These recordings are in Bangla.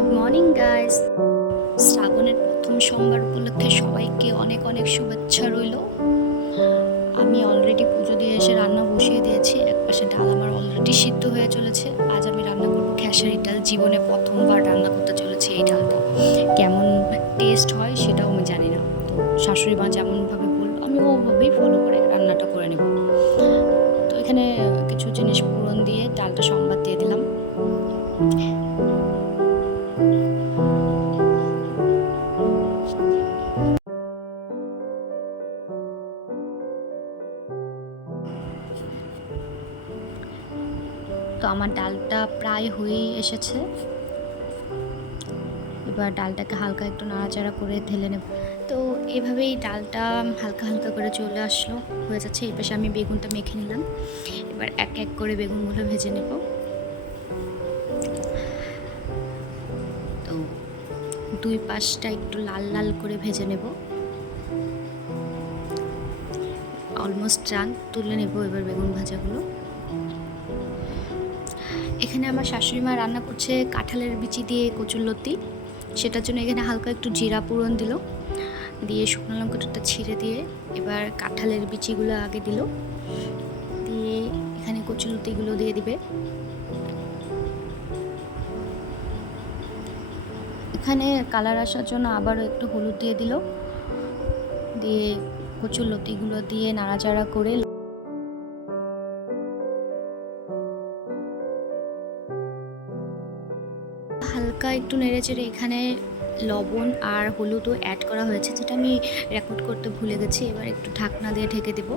Good morning guys. শ্রাবণের প্রথম সোমবার উপলক্ষে সবাইকে অনেক অনেক শুভেচ্ছা রইল। আমি অলরেডি পুজো দিয়ে এসে রান্না বসিয়ে দিয়েছি। একপাশে ডাল আমার অলরেডি সিদ্ধ হয়ে চলেছে। আজ আমি রান্না করবো খেসারি ডাল। জীবনে প্রথমবার রান্না করতে চলেছি এই ডালটা। কেমন টেস্ট হয় সেটাও আমি জানি না, তো শাশুড়ি মা যেমনভাবে বললো আমি ওভাবেই ফলো করে রান্নাটা করে নেব। তো এখানে কিছু জিনিস ফোড়ন দিয়ে ডালটা সম্বাদ দিয়ে দিলাম। তো আমার ডালটা প্রায় হয়েই এসেছে। এবার ডালটাকে হালকা একটু নাড়াচাড়া করে ঢেলে নেব। তো এভাবেই ডালটা হালকা হালকা করে চলে আসলো, হয়ে যাচ্ছে। এই পাশে আমি বেগুনটা মেখে নিলাম। এবার এক এক করে বেগুনগুলো ভেজে নেব। তো দুই পাশটা একটু লাল লাল করে ভেজে নেব। অলমোস্ট ডান, তুলে নেব এবার বেগুন ভাজাগুলো। এখানে আমার শাশুড়ি মা রান্না করছে কাঁঠালের বিচি দিয়ে কচুরলতি। সেটার জন্য এখানে হালকা একটু জিরা ফোড়ন দিল, দিয়ে শুকনো লঙ্কাটা ছিঁড়ে দিয়ে এবার কাঁঠালের বিচিগুলো আগে দিল, দিয়ে এখানে কচুরলতিগুলো দিয়ে দিবে। এখানে কালার আসার জন্য আবারও একটু হলুদ দিয়ে দিল, দিয়ে কচুরলতিগুলো দিয়ে নাড়াচাড়া করে হালকা একটু নেড়েচেড়ে এখানে লবণ আর হলুদও অ্যাড করা হয়েছে, যেটা আমি রেকর্ড করতে ভুলে গেছি। এবার একটু ঢাকনা দিয়ে ঢেকে দেব।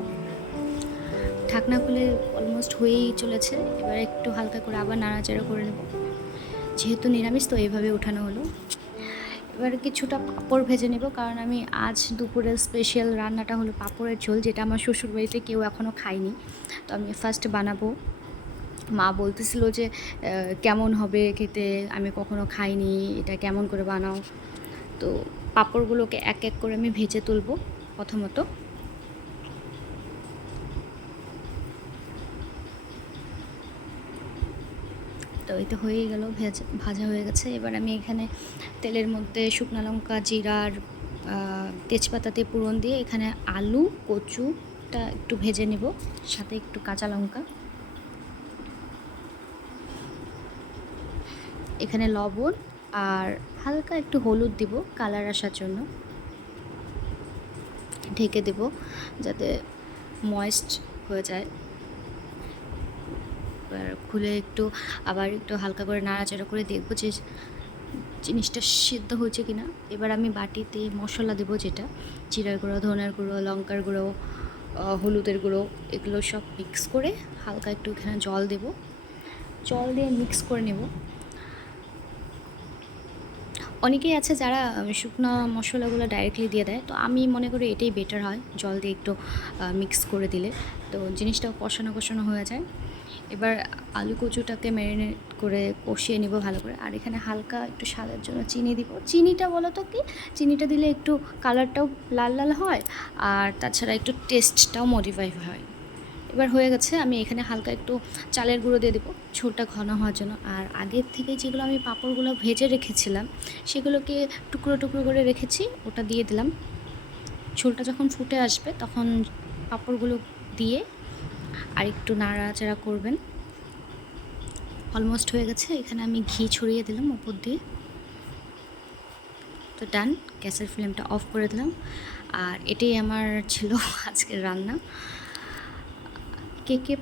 ঢাকনা খুলে অলমোস্ট হয়েই চলেছে। এবার একটু হালকা করে আবার নাড়াচাড়া করে নেব। যেহেতু নিরামিষ তো এইভাবে ওঠানো হলো। এবার কিছুটা পাঁপড় ভেজে নেব, কারণ আমি আজ দুপুরের স্পেশাল রান্নাটা হলো পাঁপড়ের ঝোল, যেটা আমার শ্বশুরবাড়িতে কেউ এখনও খায়নি। তো আমি ফার্স্ট বানাবো। মা বলতেছিল যে কেমন হবে খেতে, আমি কখনো খাইনি, এটা কেমন করে বানাও। তো পাঁপড়গুলোকে এক এক করে আমি ভেজে তুলব প্রথমত। তো এটা হয়ে গেল, ভাজা হয়ে গেছে। এবার আমি এখানে তেলের মধ্যে শুকনো লঙ্কা, জিরার তেজপাতাতে ফোড়ন দিয়ে এখানে আলু কচুটা একটু ভেজে নেব, সাথে একটু কাঁচা লঙ্কা। এখানে লবণ আর হালকা একটু হলুদ দিব কালার আসার জন্য। ঢেকে দেব যাতে ময়েস্ট হয়ে যায়। এবার খুলে একটু আবার একটু হালকা করে নাড়াচাড়া করে দেখব যে জিনিসটা সিদ্ধ হয়েছে কিনা। এবার আমি বাটিতে মশলা দেবো, যেটা জিরার গুঁড়ো, ধনের গুঁড়ো, লঙ্কার গুঁড়ো, হলুদের গুঁড়ো, এগুলো সব মিক্স করে হালকা একটু এখানে জল দেব। জল দিয়ে মিক্স করে নেব। অনেকেই আছে যারা শুকনো মশলাগুলো ডাইরেক্টলি দিয়ে দেয়, তো আমি মনে করি এটাই বেটার হয়, জল দিয়ে একটু মিক্স করে দিলে তো জিনিসটাও কষানো কষানো হয়ে যায়। এবার আলু কচুটাকে ম্যারিনেট করে কষিয়ে নিব ভালো করে। আর এখানে হালকা একটু স্বাদের জন্য চিনি দিব। চিনিটা বলো তো কি, চিনিটা দিলে একটু কালারটাও লাল লাল হয়, আর তাছাড়া একটু টেস্টটাও মডিফাই হয়। এবার হয়ে গেছে। আমি এখানে হালকা একটু চালের গুঁড়ো দিয়ে দেবো ঝোলটা ঘন হওয়ার জন্য। আর আগের থেকে যেগুলো আমি পাঁপড়গুলো ভেজে রেখেছিলাম সেগুলোকে টুকরো টুকরো করে রেখেছি, ওটা দিয়ে দিলাম। ঝোলটা যখন ফুটে আসবে তখন পাঁপড়গুলো দিয়ে আর একটু নাড়াচাড়া করবেন। অলমোস্ট হয়ে গেছে। এখানে আমি ঘি ছড়িয়ে দিলাম উপর দিয়ে। তো ডান, গ্যাসের ফ্লেমটা অফ করে দিলাম। আর এটাই আমার ছিল আজকের রান্না। কে কে